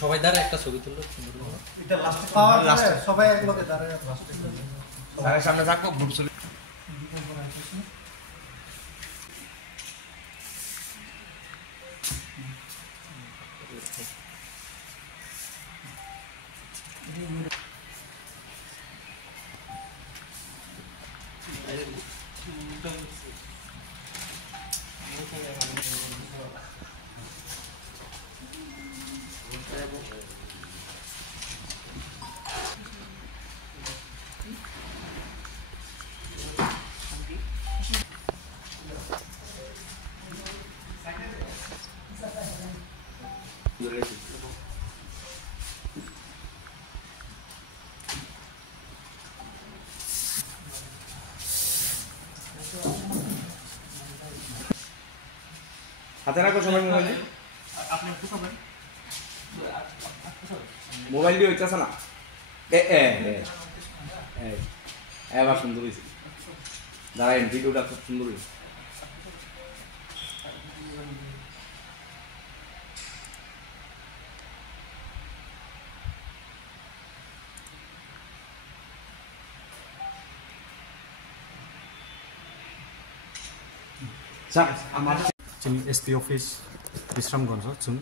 সবাই দ্বারা একটা ছবি তুললো সবাই এক লোকে দাঁড়ায় সামনে থাকবো গ্রুপ ছবি হাতে রাখো সবাই মোবাইল মোবাইল দিয়ে হইতেছে না এবার সুন্দর হয়েছে দাঁড়ায় ভিডিওটা খুব সুন্দর হয়েছে আমার एसपी ऑफिस विश्रामगंज जों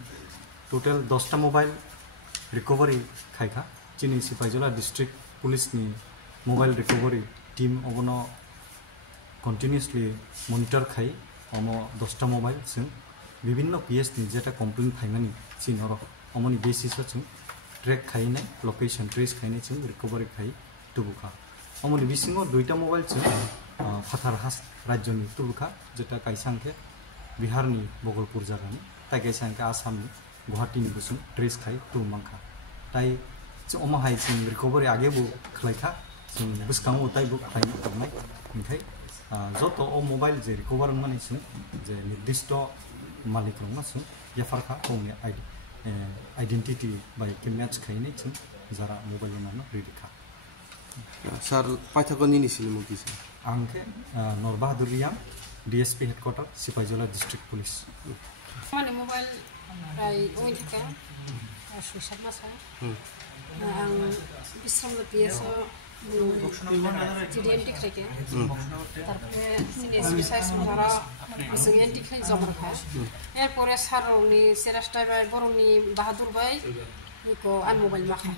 टोटल 10टा मोबाइल रिकवरी खायखा चिनी सिपाहीजला डिस्ट्रिक्ट पुलिस नि mobile recovery team अबनो continuously monitor खाई अमो 10टा मोबाइल जों विभिन्न पीएस नि जेटा कम्प्लेन फाइमानि चिनर अमनि बेसिस जों ट्रैक खाइनाय लोकेशन ट्रेस खाइनाय जों रिकवरी खाइ तुबुखा अमनि बिसिङाव 2टा मोबाइल जों फाथारहास राज्यनि तुबुखा जेटा काइसांखे बिहारनि बगलपुर जागानि ताइ काइसांखे आसामनि गुवाहाटीनि बुसुं ट्रेस खाइ तुमांखा ताइ जों अमाहाय जों रिकवरी आगेबो खलायखा जों बुसखाङो ताइबो खाइनो तबनाय ओंखाय जत अ मोबाइल जे रिकवर माने जों जे निर्दिष्ट मालिक रंना जों याफारखा गावनि आइडेन्टिटी बाय के मैच खाइनाय जों जारा मोबाइल नानो रेडिखा सर पाठकनि निसिनि मुकिस आंखे नरबाहादुर रियां DSP headquarter Sipahijala district police माने मोबाइल राय ओइ थाका सुसाब मासा आं बिश्राम पिएस जीडीएनटी खायके तारपरे सीनियर साइज मारा बिसंएनटी खाय जबर खा एरपरे सारनि सेरास्टाय बाय बरनि बाहादुर बाय इको आन मोबाइल माखा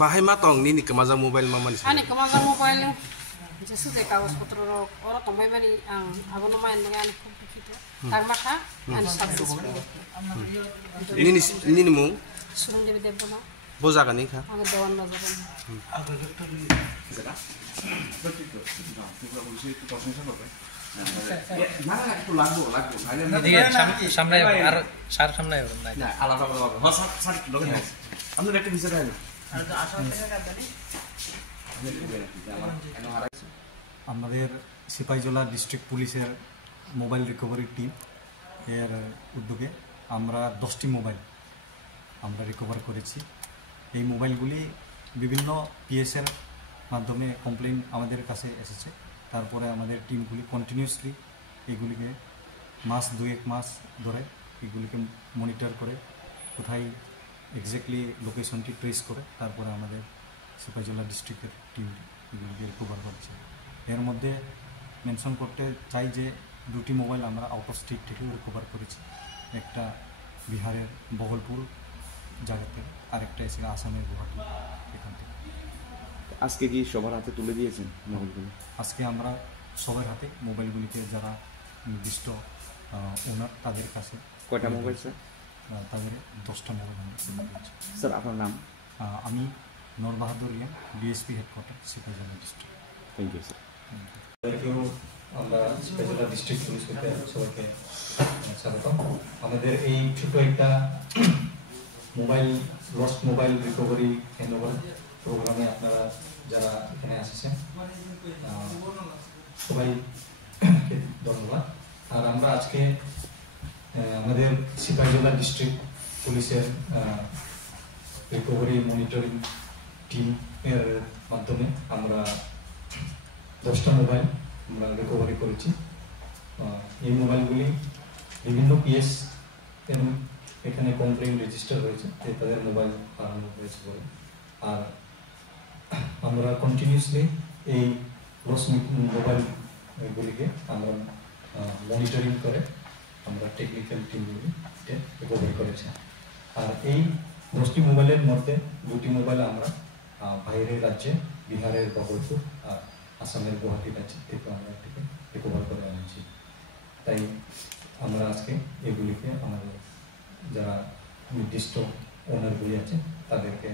बाहाय मा तंग नि कमाजा मोबाइल मा मानि आनि कमाजा मोबाइल जेसु जे कागज पत्र और तंबाय मानि आं आबनो माइन आनि कम्प्लिट तारमाखा आनि साक्सेस निनि मु सुरंदेबी देबना बोजागानि खा आं देवान बाजाबन जरा सामने আর সার সামনে না আলাদা আলাদা হ্যাঁ স্যার লোকে না আমরা একটা ভিসা দেন আমাদের সিপাহীজলা ডিস্ট্রিক্ট পুলিশের মোবাইল রিকভারি টিম এর উদ্যোগে আমরা 10টি মোবাইল আমরা রিকভার করেছি এই মোবাইলগুলি বিভিন্ন পিএসের মাধ্যমে কমপ্লেইন আমাদের কাছে এসেছে তারপরে আমাদের টিমগুলি কন্টিনিউয়াসলি এগুলিকে মাস 2-1 মাস ধরে এগুলিকে মনিটর করে কোথায় এক্স্যাক্টলি লোকেশনটি ট্রেস করে তারপরে আমাদের সিপাহীজলা ডিস্ট্রিক্টের টিম এগুলিকে রিকভার করছে এর মধ্যে মেনশন করতে চাই যে 2টি মোবাইল আমরা আউট অফ স্টেট থেকে রিকভার করেছি একটা বিহারের বগলপুর জায়গাতে আরেকটা এসে আসামের গুয়াহাটি এখান থেকে আজকে কি সবার হাতে তুলে দিয়েছেন মোবাইলগুলো আজকে আমরা সবার হাতে মোবাইলগুলিকে যারা নির্দিষ্ট ওনার তাদের কাছে কয়টা মোবাইল স্যার তাদের 10টা মোবাইল স্যার আপনার নাম আমি Narbahadur Reang DSP headquarter Sepahijala district thank you sir আমরা সিপাহীজলা ডিস্ট্রিক্ট পুলিশ থেকে সবাইকে স্বাগতম আমাদের এই ছোট একটা mobile lost mobile recovery handover প্রোগ্রামে আপনারা যারা এখানে আসছেন সবাই ধন্যবাদ আর আমরা আজকে আমাদের সিপাহীজলা ডিস্ট্রিক্ট পুলিশের রিকভারি মনিটরিং টিম এর মাধ্যমে আমরা 10টা মোবাইল আমরা রিকভারি করেছি এই মোবাইলগুলি বিভিন্ন পিএস এবং এখানে কমপ্লেন রেজিস্টার হয়েছে যে তাদের মোবাইল হারানো হয়েছে বলে। আর আমরা কন্টিনিউসলি এই লস মোবাইলগুলিকে আমরা মনিটরিং করে আমরা টেকনিক্যাল টিমগুলিতে রিকভারি করেছি। আর এই 10টি মোবাইলের মধ্যে 2টি মোবাইল আমরা বাইরের রাজ্যে বিহারের বগলপুর আর আসামের গুয়াহাটি রাজ্য থেকে আমরা এটিকে রিকভার করে আনছি। তাই আমরা আজকে এগুলিকে আমাদের যারা নির্দিষ্ট ওনারগুলি আছে তাদেরকে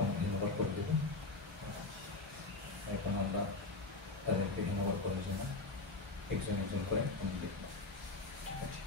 আমরা হ্যান্ডওভার করে দেব। এখন আমরা তাদেরকে হ্যান্ডওভার করার জন্য একজন একজন করে আমি দেখব। ঠিক আছে।